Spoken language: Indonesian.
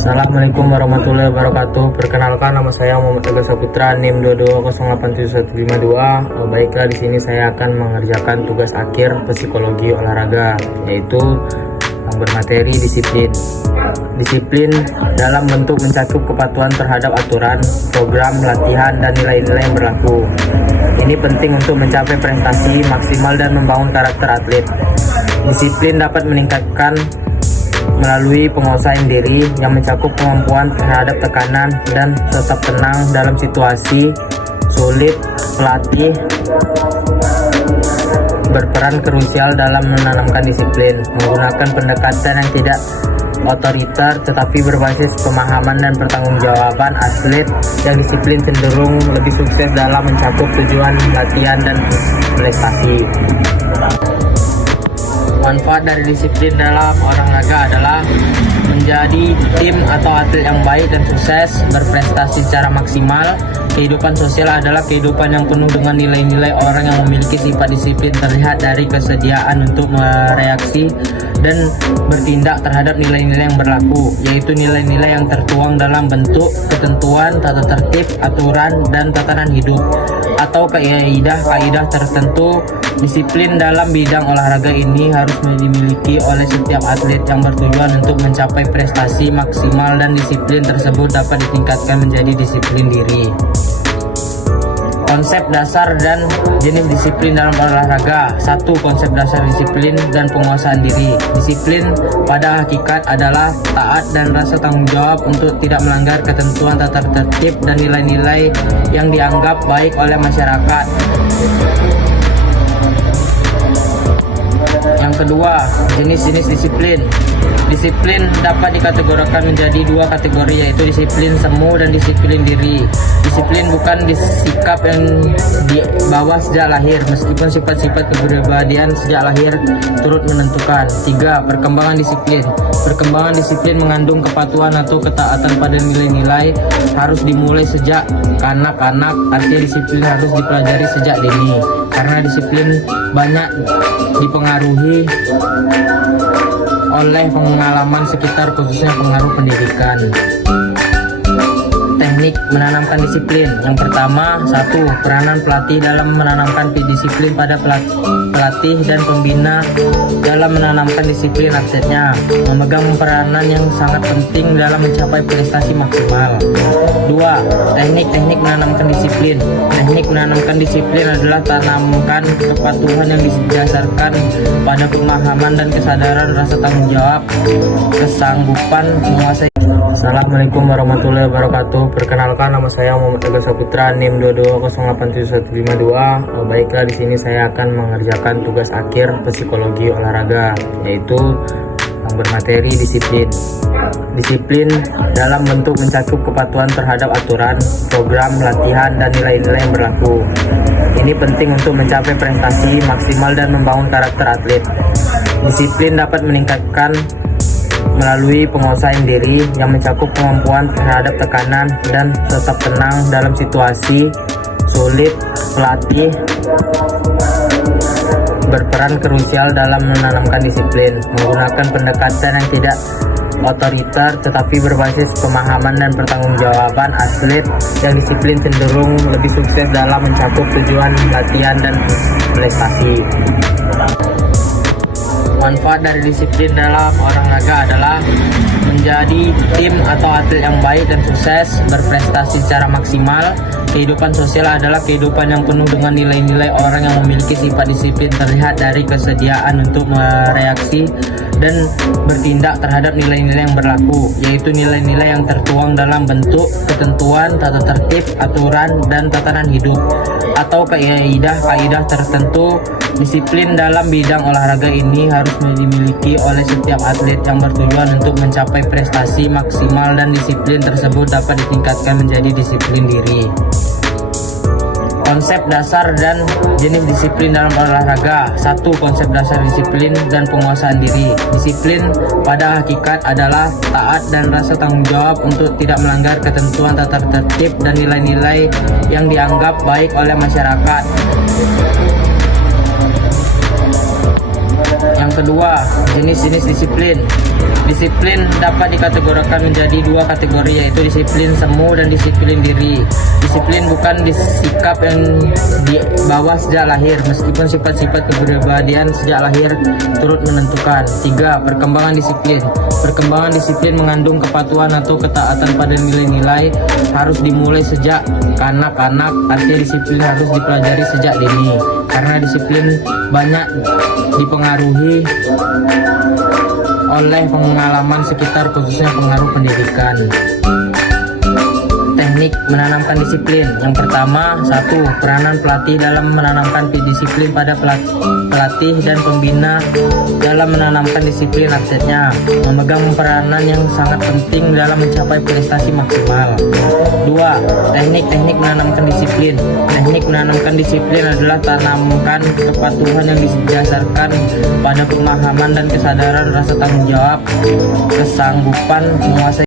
Assalamualaikum warahmatullahi wabarakatuh. Perkenalkan, nama saya Muhammad Teguh Saputra, NIM 220875152. Baiklah, di sini saya akan mengerjakan tugas akhir psikologi olahraga, yaitu yang bermateri disiplin. Disiplin dalam bentuk mencakup kepatuhan terhadap aturan, program, latihan, dan nilai-nilai yang berlaku. Ini penting untuk mencapai prestasi maksimal dan membangun karakter atlet. Disiplin dapat meningkatkan melalui penguasaan diri yang mencakup kemampuan terhadap tekanan dan tetap tenang dalam situasi sulit. Pelatih berperan krusial dalam menanamkan disiplin, menggunakan pendekatan yang tidak otoriter tetapi berbasis pemahaman dan pertanggungjawaban. Atlet yang disiplin cenderung lebih sukses dalam mencakup tujuan latihan dan prestasi. Manfaat dari disiplin dalam olahraga adalah menjadi tim atau atlet yang baik dan sukses, berprestasi secara maksimal. Kehidupan sosial adalah kehidupan yang penuh dengan nilai-nilai. Orang yang memiliki sifat disiplin terlihat dari kesediaan untuk mereaksi dan bertindak terhadap nilai-nilai yang berlaku, yaitu nilai-nilai yang tertuang dalam bentuk ketentuan, tata tertib, aturan, dan tatanan hidup, atau kaidah-kaidah tertentu. Disiplin dalam bidang olahraga ini harus dimiliki oleh setiap atlet yang bertujuan untuk mencapai prestasi maksimal, dan disiplin tersebut dapat ditingkatkan menjadi disiplin diri. Konsep dasar dan jenis disiplin dalam olahraga. 1. Konsep dasar disiplin dan penguasaan diri. Disiplin pada hakikat adalah taat dan rasa tanggung jawab untuk tidak melanggar ketentuan, tata tertib, dan nilai-nilai yang dianggap baik oleh masyarakat. Yang kedua, jenis-jenis disiplin. Disiplin dapat dikategorikan menjadi dua kategori, yaitu disiplin semu dan disiplin diri. Disiplin bukan sikap yang dibawa sejak lahir, meskipun sifat-sifat kepribadian sejak lahir turut menentukan. 3. Perkembangan disiplin. Perkembangan disiplin mengandung kepatuhan atau ketaatan pada nilai-nilai, harus dimulai sejak kanak-kanak. Artinya disiplin harus dipelajari sejak dini, karena disiplin banyak dipengaruhi oleh pengalaman sekitar, khususnya pengaruh pendidikan. Teknik menanamkan disiplin. Yang pertama, 1. Peranan pelatih dalam menanamkan disiplin pada pelatih dan pembina dalam menanamkan disiplin atletnya, memegang peranan yang sangat penting dalam mencapai prestasi maksimal. 2. Teknik-teknik menanamkan disiplin. Teknik menanamkan disiplin adalah tanamkan kepatuhan yang didasarkan pada pemahaman dan kesadaran rasa tanggung jawab, kesanggupan menguasai. Assalamualaikum warahmatullahi wabarakatuh. Perkenalkan, nama saya Muhammad Teguh Saputra, NIM 220875152. Baiklah, di sini saya akan mengerjakan tugas akhir psikologi olahraga, yaitu yang bermateri disiplin. Disiplin dalam bentuk mencakup kepatuhan terhadap aturan, program, latihan, dan nilai-nilai yang berlaku. Ini penting untuk mencapai prestasi maksimal dan membangun karakter atlet. Disiplin dapat meningkatkan melalui penguasaan diri yang mencakup kemampuan terhadap tekanan dan tetap tenang dalam situasi sulit. Pelatih berperan krusial dalam menanamkan disiplin, menggunakan pendekatan yang tidak otoriter tetapi berbasis pemahaman dan pertanggungjawaban. Atlet yang disiplin cenderung lebih sukses dalam mencakup tujuan latihan dan prestasi. Manfaat dari disiplin dalam olahraga adalah menjadi tim atau atlet yang baik dan sukses, berprestasi secara maksimal. Kehidupan sosial adalah kehidupan yang penuh dengan nilai-nilai. Orang yang memiliki sifat disiplin terlihat dari kesediaan untuk mereaksi dan bertindak terhadap nilai-nilai yang berlaku, yaitu nilai-nilai yang tertuang dalam bentuk ketentuan, tata tertib, aturan, dan tatanan hidup, atau kaidah-kaidah tertentu. Disiplin dalam bidang olahraga ini harus dimiliki oleh setiap atlet yang bertujuan untuk mencapai prestasi maksimal, dan disiplin tersebut dapat ditingkatkan menjadi disiplin diri. Konsep dasar dan jenis disiplin dalam olahraga. 1. Konsep dasar disiplin dan penguasaan diri. Disiplin pada hakikat adalah taat dan rasa tanggung jawab untuk tidak melanggar ketentuan, tata tertib, dan nilai-nilai yang dianggap baik oleh masyarakat. Yang kedua, jenis-jenis disiplin. Disiplin dapat dikategorikan menjadi dua kategori, yaitu disiplin semu dan disiplin diri. Disiplin bukan sikap yang dibawa sejak lahir, meskipun sifat-sifat kepribadian sejak lahir turut menentukan. 3. Perkembangan disiplin. Perkembangan disiplin mengandung kepatuhan atau ketaatan pada nilai-nilai, harus dimulai sejak kanak-kanak. Artinya disiplin harus dipelajari sejak dini, karena disiplin banyak dipengaruhi oleh pengalaman sekitar, khususnya pengaruh pendidikan. Teknik menanamkan disiplin. Yang pertama, 1. Peranan pelatih dalam menanamkan disiplin pada pelatih dan pembina dalam menanamkan disiplin atletnya, memegang peranan yang sangat penting dalam mencapai prestasi maksimal. 2. Teknik-teknik menanamkan disiplin. Teknik menanamkan disiplin adalah tanamkan kepatuhan yang didasarkan pada pemahaman dan kesadaran rasa tanggung jawab, kesanggupan menguasai